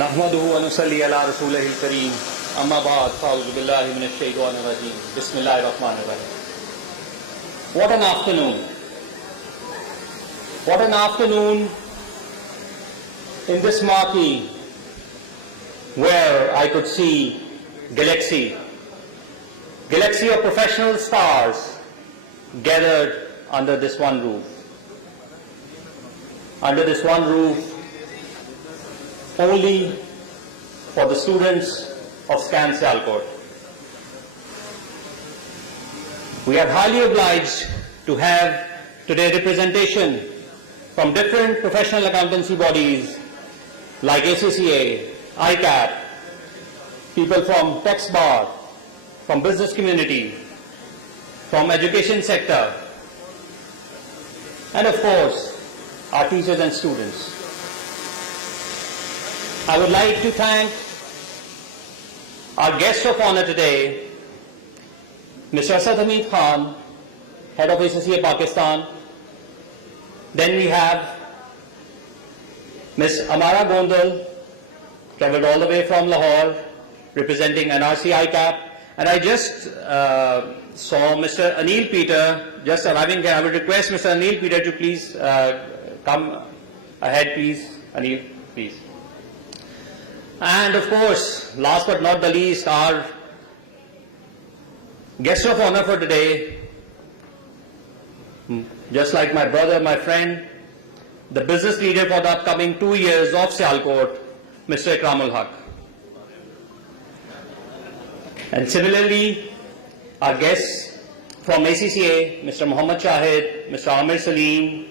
नहमदुहु व नुसल्ली अला रसूलिहिल करीम अम्मा बाद फ़अऊज़ु बिल्लाहि मिनश शैतानिर रजीम बिस्मिल्लाहिर रहमानिर रहीम. What an afternoon. What an afternoon in this marquee where I could see galaxy of professional stars gathered under this one roof. Under this one roof, only for the students of SCAN Sialkot. We are highly obliged to have today representation from different professional accountancy bodies like ACCA, ICAP, people from tax bar, from business community, from education sector, and of course, our teachers and students. I would like to thank our guest of honor today, Mr. Asad Hamid Khan, Head of ACCA Pakistan. Then we have Ms. Amara Gondal, traveled all the way from Lahore, representing NRC ICAP. And I just saw Mr. Anil Peter just arriving here. I would request Mr. Anil Peter to please come ahead, please. Anil, please. And of course, last but not the least, our guest of honor for today, just like my brother, my friend, the business leader for the upcoming 2 years of Sialkot, Mr. Ikramul Haq. And similarly, our guests from ACCA, Mr. Muhammad Shahid, Mr. Amir Salim,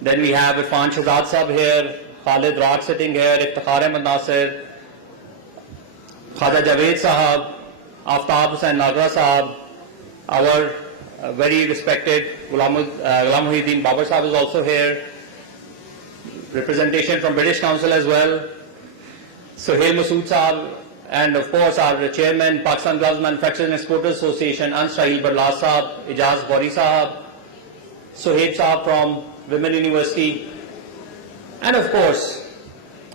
then we have Irfan Shahzad Sahab here, Khalid Raj sitting here, Iftikhar Ahmed Nasir, Khaja Javed Sahab, Aftab Hussain Nagra Sahab, our very respected Ghulam Muhyiddin Babar Sahab is also here, representation from British Council as well, Sohail Masood Sahab, and of course our chairman, Pakistan Gloves Manufacturers and Exporters Association, Ansahil Barlas Sahab, Ijaz Bori Sahab, Sohaib Sahab from Women University, and of course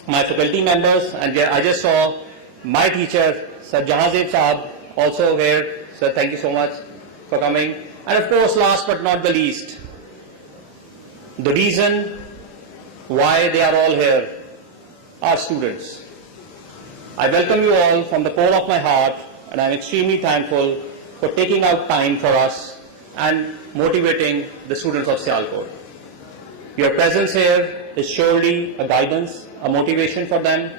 my faculty members. And I just saw my teacher, Sir Jahazeb Sahab, also here. Sir, thank you so much for coming. And of course, last but not the least, the reason why they are all here are students. I welcome you all from the core of my heart, and I am extremely thankful for taking out time for us and motivating the students of Sialkot. Your presence here is surely a guidance, a motivation for them,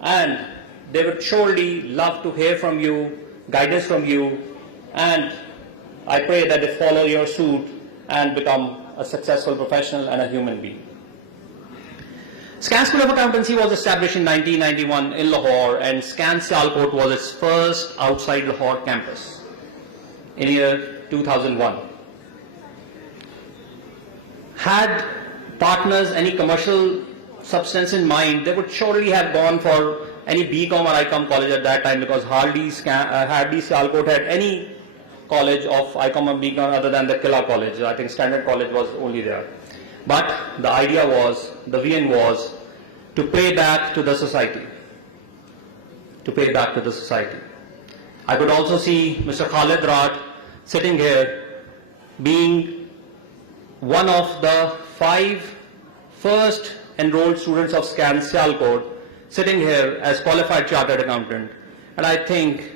and they would surely love to hear from you, guidance from you, and I pray that they follow your suit and become a successful professional and a human being. SCAN School of Accountancy was established in 1991 in Lahore, and SCAN Sialkot was its first outside Lahore campus in year 2001. Had partners any commercial substance in mind, they would surely have gone for any BCom or ICOM college at that time, because hardly Sialkot had any college of ICOM or BCom other than the Killa College. I think Standard College was only there. But the idea was, the vision was, to pay back to the society. To pay back to the society. I could also see Mr. Khalid Raj sitting here, being one of the 5 first enrolled students of SCAN Sialkot, sitting here as qualified chartered accountant. And I think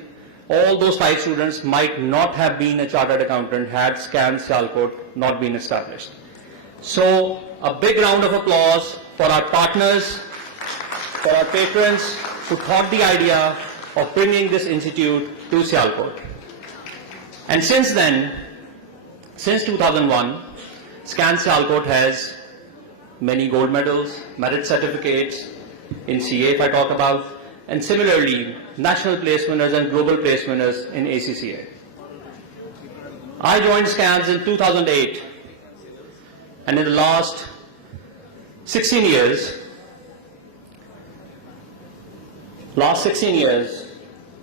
all those 5 students might not have been a chartered accountant had SCAN Sialkot not been established. So a big round of applause for our partners, for our patrons who thought the idea of bringing this institute to Sialkot. And since then, since 2001, SCAN Sialkot has many gold medals, merit certificates in CA if I talk about, and similarly national place winners and global place winners in ACCA. I joined SCANS in 2008, and in the last 16 years,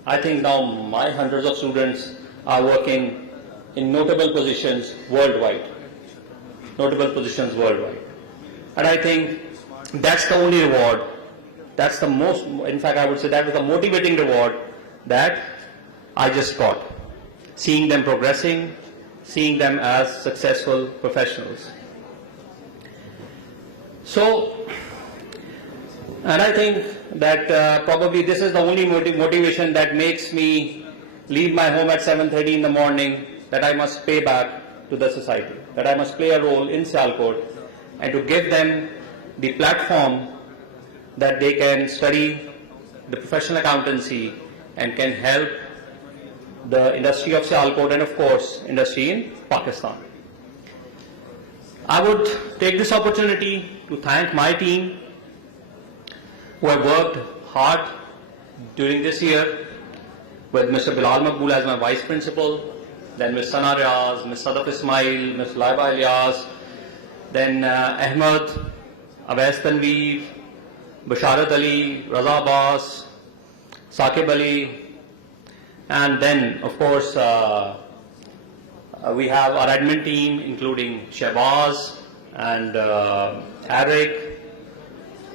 I think now my hundreds of students are working in notable positions worldwide. And I think that's the only reward that's the most, in fact I would say that was the motivating reward that I just got. Seeing them progressing, seeing them as successful professionals. So, and I think that probably this is the only motivation that makes me leave my home at 7:30 in the morning, that I must pay back to the society, that I must play a role in Sialkot, and to give them the platform that they can study the professional accountancy and can help the industry of Sialkot and of course industry in Pakistan. I would take this opportunity to thank my team who have worked hard during this year, with Mr. Bilal Maqbool as my Vice Principal, then Ms. Sana Riaz, Ms. Sadaf Ismail, Ms. Laiba Ilyas, then Ahmed, Awais Tanveer, Basharat Ali, Raza Abbas, Saqib Ali, and then of course we have our admin team including Shehbaz and Arik,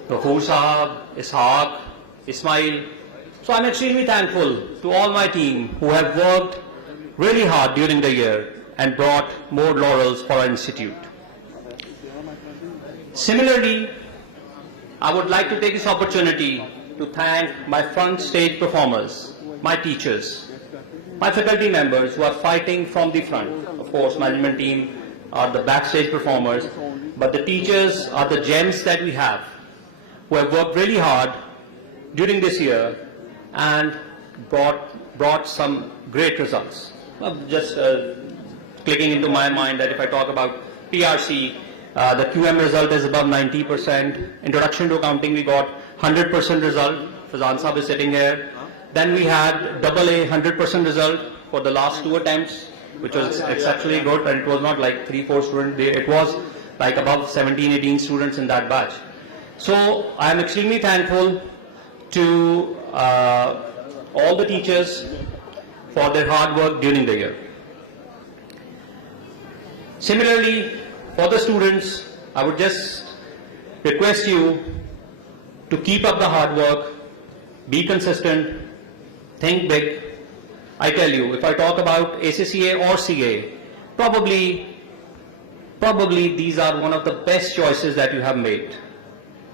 Ghafoor Sahab, Ishaq, Ismail. So I'm extremely thankful to all my team who have worked really hard during the year and brought more laurels for our institute. Similarly, I would like to take this opportunity to thank my front stage performers, my teachers, my faculty members who are fighting from the front. Of course, management team are the backstage performers, but the teachers are the gems that we have, who have worked really hard during this year and brought some great results. Just clicking into my mind that if I talk about PRC, the QM result is above 90%. Introduction to accounting, we got 100% result. Fazan Sahab is sitting here. Then we had AA 100% result for the last 2 attempts, which was exceptionally good, and it was not like 3-4 students. It was like above 17-18 students in that batch. So I am extremely thankful to all the teachers for their hard work during the year. Similarly, for the students, I would just request you to keep up the hard work, be consistent, think big. I tell you, if I talk about ACCA or CA, probably these are one of the best choices that you have made.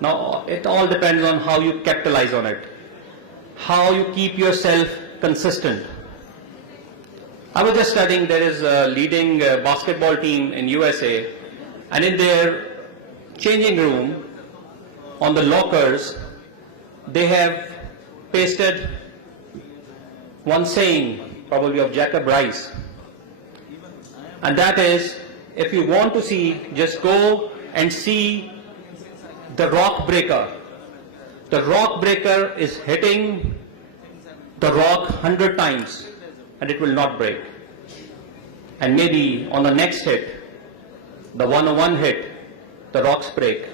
Now, it all depends on how you capitalize on it, how you keep yourself consistent. I was just studying, there is a leading basketball team in USA, and in their changing room, on the lockers, they have pasted one saying, probably of Jacob Riis, and that is, if you want to see, just go and see the rock breaker. The rock breaker is hitting the rock 100 times and it will not break. And maybe on the next hit, the 101 hit, the rocks break.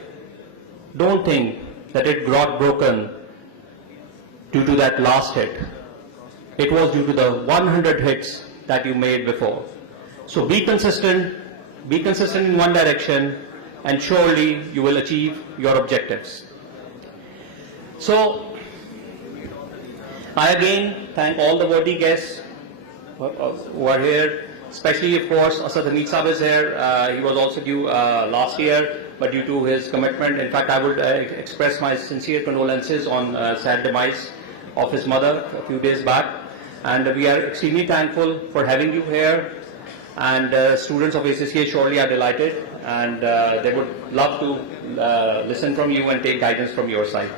Don't think that it got broken due to that last hit. It was due to the 100 hits that you made before. So be consistent in one direction, and surely you will achieve your objectives. So, I again thank all the worthy guests who are here, especially of course Asad Hamid Sahab is here. He was also due last year, but due to his commitment, in fact I would express my sincere condolences on sad demise of his mother a few days back, and we are extremely thankful for having you here. And students of ACCA surely are delighted, and they would love to listen from you and take guidance from your side.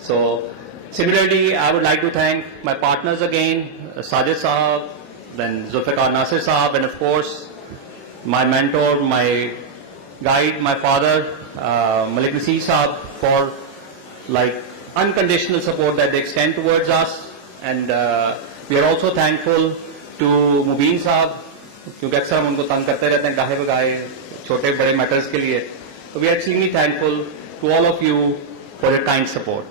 So similarly, I would like to thank my partners again, Sajid Sahab, then Zulfikar Nasir Sahab, and of course my mentor, my guide, my father, Malik Nasir Sahab, for like unconditional support that they extend towards us. And we are also thankful to Mubin Sahab, क्योंकि अक्सर हम उनको तंग करते रहते हैं गाहे बगाहे छोटे बड़े मैटर्स के लिए. So we are extremely thankful to all of you for your kind support.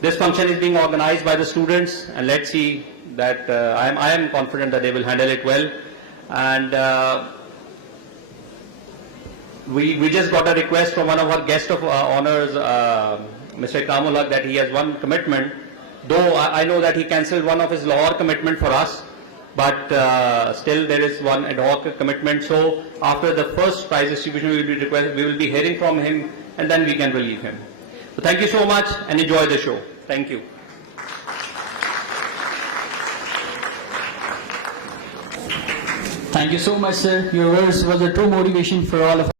This function is being organized by the students, and let's see that I am confident that they will handle it well. And we just got a request from one of our guest of honors, Mr. Ikramul Haq that he has one commitment, though I know that he cancelled one of his Lahore commitment for us, but still there is one ad hoc commitment. So after the first prize distribution, we will be hearing from him, and then we can relieve him. So thank you so much and enjoy the show. Thank you. Thank you so much, sir. Your words was a true motivation for all of us.